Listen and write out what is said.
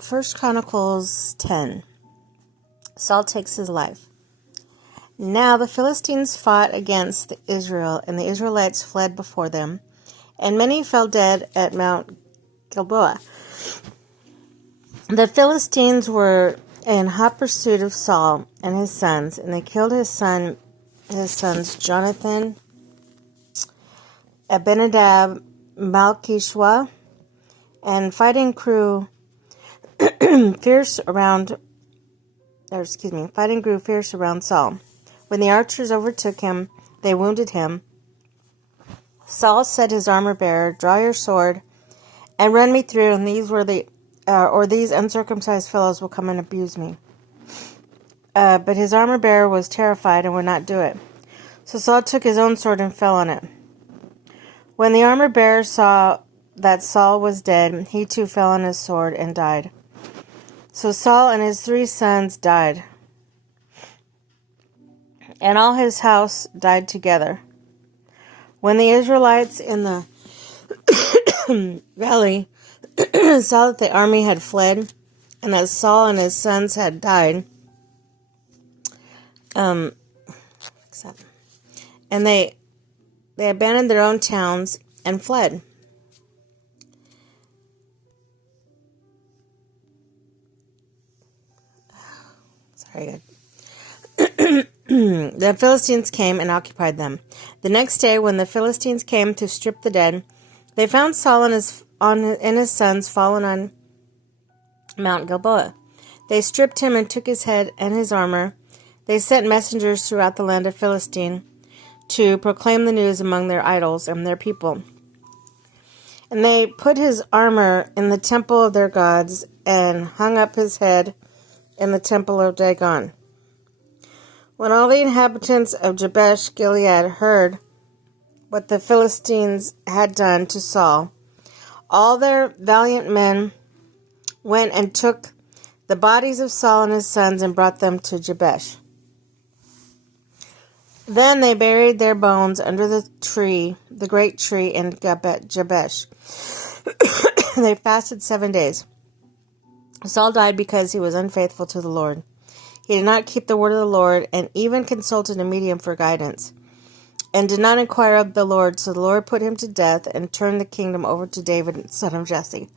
First Chronicles 10. Saul takes his life. Now the Philistines fought against Israel, and the Israelites fled before them, and many fell dead at Mount Gilboa. The Philistines were in hot pursuit of Saul and his sons, and they killed his sons Jonathan, Abinadab, Malchishua, and fighting grew fierce around Saul. When the archers overtook him, they wounded him. Saul said his armor bearer, "Draw your sword and run me through, and these uncircumcised fellows will come and abuse me." But his armor bearer was terrified and would not do it. So Saul took his own sword and fell on it. When the armor bearer saw that Saul was dead, he too fell on his sword and died. So Saul and his 3 sons died, and all his house died together. When the Israelites in the valley saw that the army had fled, and that Saul and his sons had died, and they abandoned their own towns and fled. The Philistines came and occupied them. The next day, when the Philistines came to strip the dead, they found Saul and his sons fallen on Mount Gilboa. They stripped him and took his head and his armor. They sent messengers throughout the land of Philistine to proclaim the news among their idols and their people. And they put his armor in the temple of their gods and hung up his head in the temple of Dagon. When all the inhabitants of Jabesh Gilead heard what the Philistines had done to Saul, all their valiant men went and took the bodies of Saul and his sons and brought them to Jabesh. Then they buried their bones under the great tree in Jabesh. They fasted 7 days. Saul died because he was unfaithful to the Lord. He did not keep the word of the Lord, and even consulted a medium for guidance, and did not inquire of the Lord. So the Lord put him to death and turned the kingdom over to David, son of Jesse.